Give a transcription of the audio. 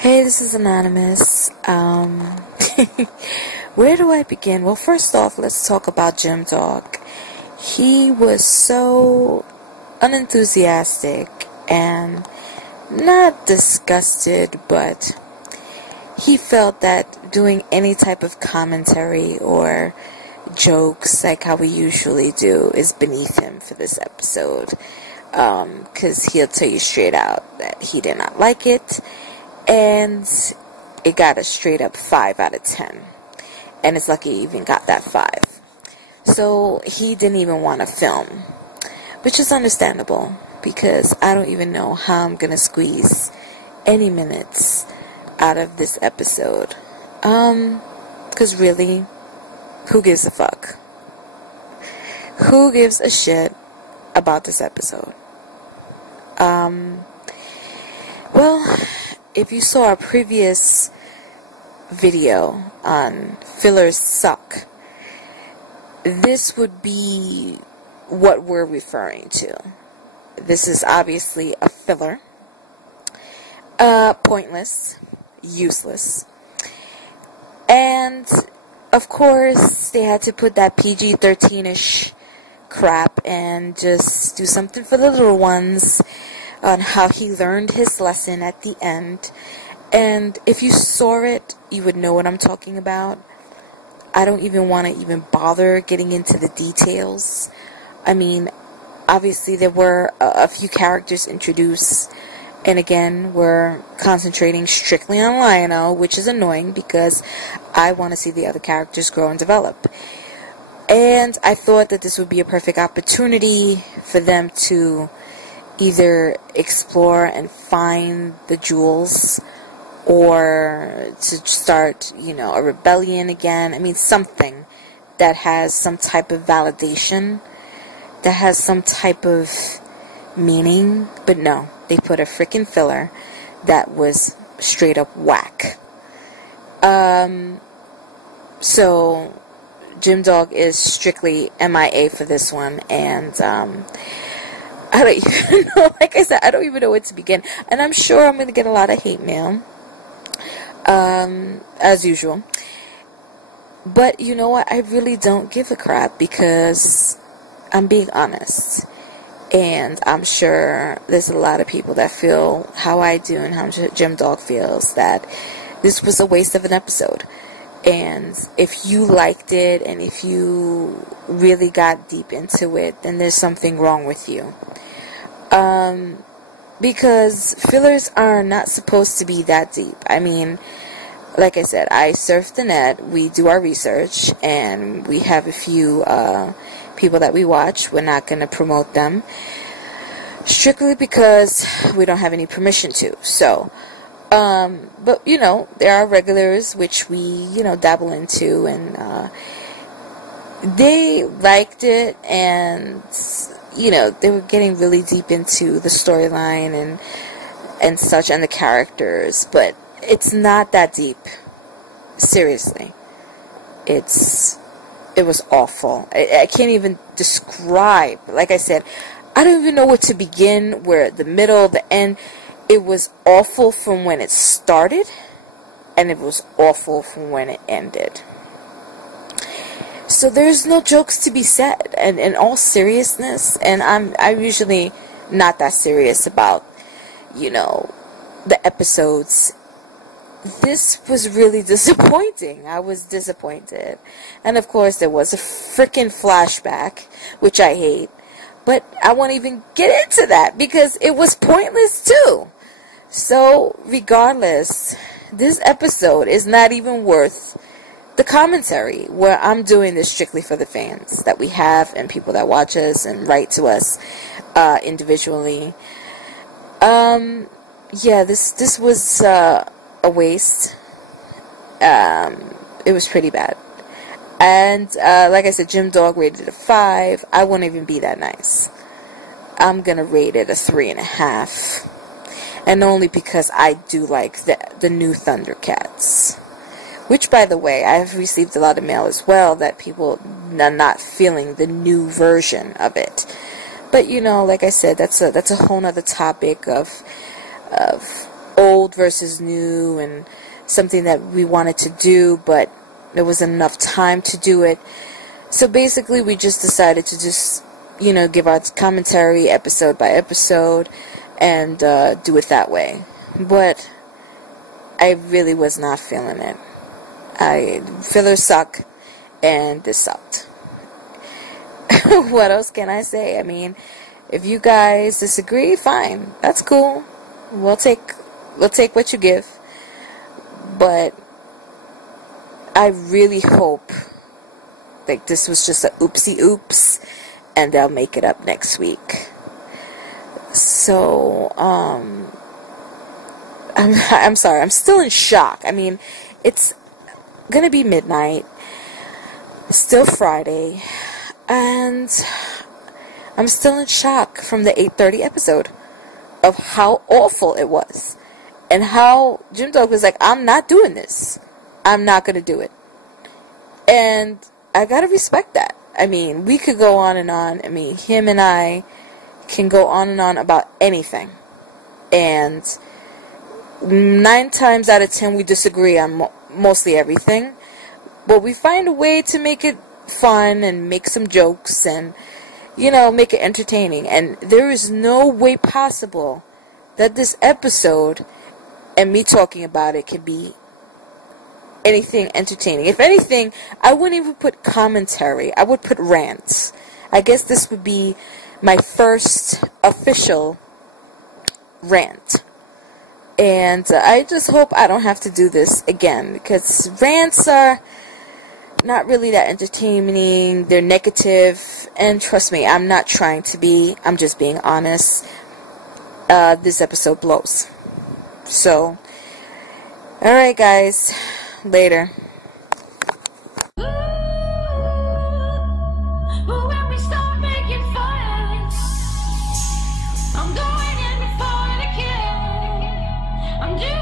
Hey, this is Anonymous. Where do I begin? Well, first off, let's talk about Jim Dog. He was so unenthusiastic and not disgusted, but he felt that doing any type of commentary or jokes like how we usually do is beneath him for this episode. Because he'll tell you straight out that he did not like it. And it got a straight up 5 out of 10. And it's lucky he even got that 5. So he didn't even want to film. Which is understandable. Because I don't even know how I'm going to squeeze any minutes out of this episode. Because really, who gives a fuck? Who gives a shit about this episode? Well, if you saw our previous video on fillers suck, this would be what we're referring to. This is obviously a filler. Pointless. Useless. And, of course, they had to put that PG-13-ish crap and just do something for the little ones on how he learned his lesson at the end. And if you saw it, you would know what I'm talking about. I don't even want to even bother getting into the details. I mean, obviously there were a few characters introduced, and again, we're concentrating strictly on Lionel, which is annoying because I want to see the other characters grow and develop. And I thought that this would be a perfect opportunity for them to either explore and find the jewels, or to start, a rebellion again. I mean, something that has some type of validation, that has some type of meaning. But no, they put a freaking filler that was straight up whack. So Jim Dog is strictly M.I.A. for this one, and I don't even know, like I said, I don't even know where to begin. And I'm sure I'm going to get a lot of hate mail, as usual. But you know what? I really don't give a crap because I'm being honest. And I'm sure there's a lot of people that feel how I do and how Jim Dog feels, that this was a waste of an episode. And if you liked it and if you really got deep into it, then there's something wrong with you. Because fillers are not supposed to be that deep. I mean, like I said, I surf the net, we do our research, and we have a few people that we watch. We're not going to promote them, strictly because we don't have any permission to. So, but, there are regulars which we, dabble into, and they liked it, and they were getting really deep into the storyline and such, and the characters, but it's not that deep. Seriously. It was awful. I can't even describe. Like I said, I don't even know where to begin, where the middle, the end. It was awful from when it started, and it was awful from when it ended. So there's no jokes to be said, and in all seriousness, and I'm usually not that serious about, the episodes. This was really disappointing. I was disappointed. And of course there was a freaking flashback, which I hate, but I won't even get into that because it was pointless too. So regardless, this episode is not even worth the commentary, where I'm doing this strictly for the fans that we have and people that watch us and write to us individually. Yeah, this was a waste. It was pretty bad. And like I said, Jim Dog rated it a 5. I won't even be that nice. I'm gonna rate it a 3.5, and only because I do like the new Thundercats. Which, by the way, I've received a lot of mail as well that people are not feeling the new version of it. But like I said, that's a whole nother topic of old versus new and something that we wanted to do, but there wasn't enough time to do it. So basically we just decided to just, you know, give our commentary episode by episode and do it that way. But I really was not feeling it. Fillers suck, and this sucked. What else can I say? I mean, if you guys disagree, fine. That's cool. We'll take what you give. But I really hope like this was just a oopsie oops and they'll make it up next week. So, I'm sorry. I'm still in shock. I mean, it's gonna be midnight. It's still Friday. And I'm still in shock from the 8:30 episode of how awful it was. And how Jim Dog was like, I'm not doing this. I'm not going to do it. And I got to respect that. I mean, we could go on and on. I mean, him and I can go on and on about anything. And 9 times out of 10 we disagree on mostly everything. But we find a way to make it fun and make some jokes and, you know, make it entertaining. And there is no way possible that this episode and me talking about it can be anything entertaining. If anything, I wouldn't even put commentary. I would put rants. I guess this would be my first official rant. And I just hope I don't have to do this again, because rants are not really that entertaining. They're negative, and trust me, I'm not trying to be. I'm just being honest. This episode blows. So, alright guys, later. I'm going in before the kill. I'm doing